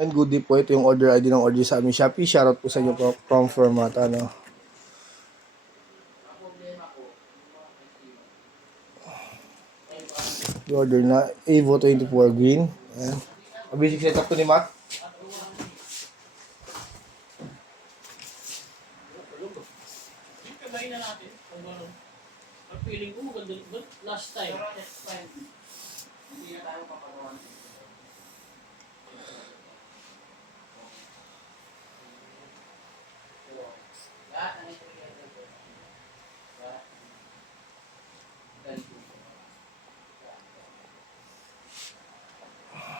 And good day po, ito yung order ID ng order sa aming Shopee. Shoutout po sa inyo po from Formata, no? Yung order na Evo 24 green. Ayan. A basic setup po ni Matt. Kamay na natin. Ang feeling ko maganda last time. Hindi na tayo papagawa.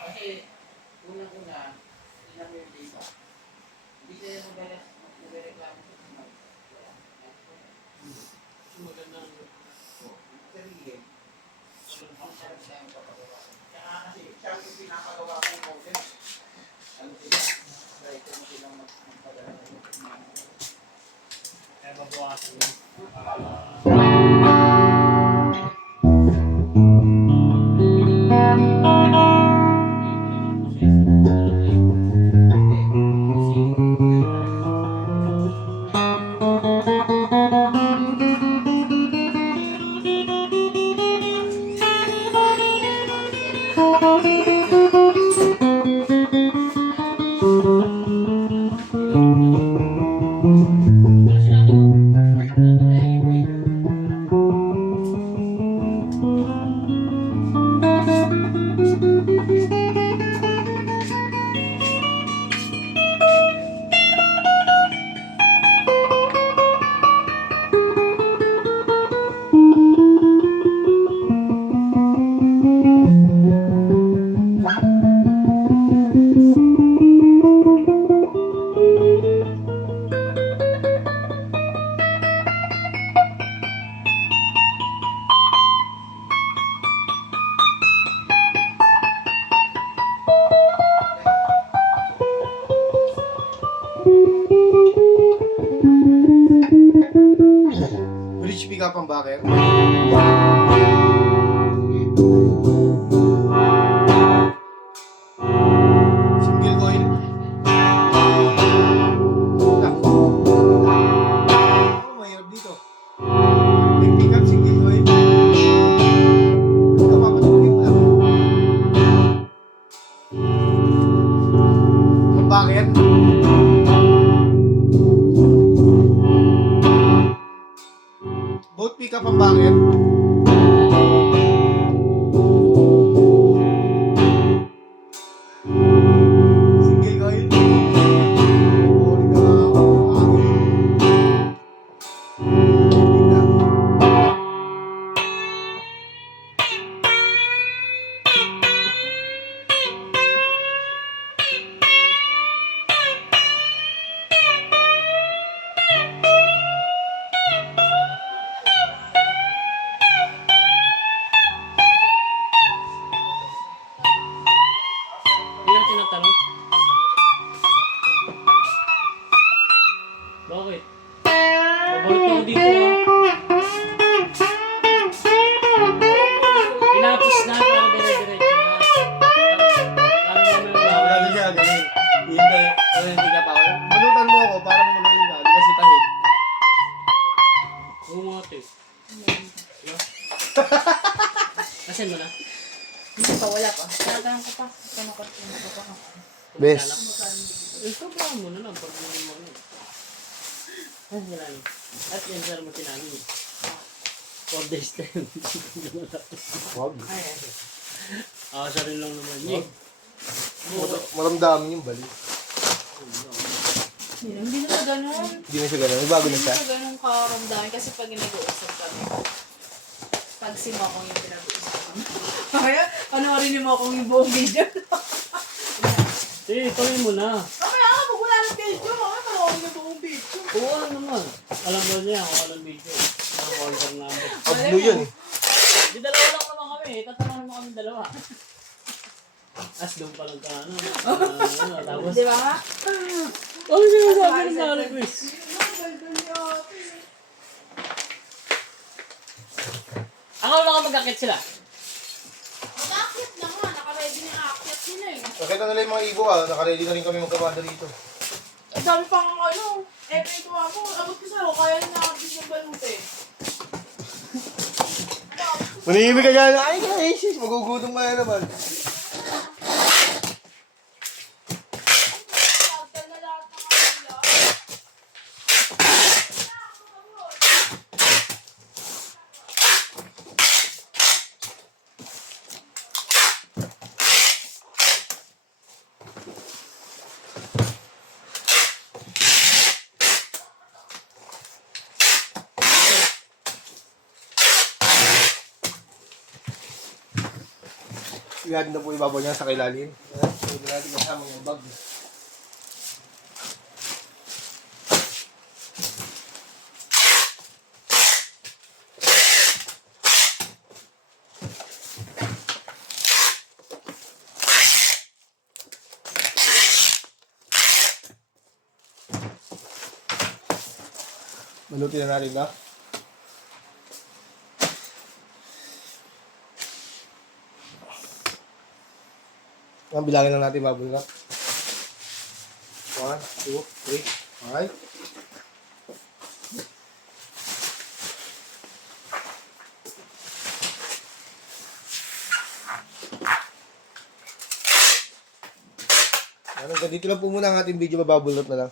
Kasi unang-una, ilang mo yung data. Hindi sila magreklamo sa mga. Maganda ang sarili. Ang sarap siya yung papagawa. Kaya kasi siya yung pinapagawa ko yung model. Ano sila? Right, kung silang magpadala ng model. Kaya babawasan mo. Bridge pick up ang bakit? Single coil. Mahirap dito. May pick up, single coil. Kapapatulogin mo lang. Ang bakit? Both pick up ang bakit? Single coil. Boring na ako. Hindi na tinatanong. Bakit? Babalot ako dito Pinapos na para dire-diretso na. Wala na siya, ganun. Hindi ka pa. Malutan mo ako para mo magaling ka. Hindi kasi tahit. Oo nga ate. Asan mo na? Hindi pa, wala pa. Nagalang ko pa. Kanukot ko pa. Bes. Ito ba mo na lang pag mo na. Ay, wala na. At yan sir mo sinabi. 4 days time. Wag. Sa rin lang naman yun. Maramdaman yung bali. Hindi na sa ganun. Hindi na siya ganun. May bago na Hindi siya. na sa ganun karamdaman kasi pag nag-uusap kami. Pag si Mokong yung pinag-uusap kami. Kaya, panoorin ni Mokong yung buong video. Sige, tuloy mo na. Mamaya ka, pag wala ng video, mamaya panoorin yung buong video. Oo, ano naman. Alam mo niya kung anong video. Ang order namin. Pablo yun eh. Di dalawa lang naman kami. Tatanungin mo kami dalawa. As doon pa lang ka, ano. Tapos, Di ba nga? ano sinasabi ng Mary Chris? Ako lang magkakit sila. Mag-aakyat na nga. Naka-ready na aakyat sila. nila eh. Nakita nila yung mga ibo nakaready na rin kami magkamada dito. Ang dami pang ano, every ko ako, abot ko sa'yo, kaya na nakabis ng balute. Manihimik ka dyan. Ay, guys, magugutom ka na naman. Tagtal na lahat ng kanila. Sigurado na po ibabaw niya sa kailalim. Pwede natin kasama yung bag. Balutin na natin na. Ang bilangin lang natin bubble wrap. 1, 2, 3. Alright. Hanggang dito lang po muna ang ating video, bubble wrap na lang.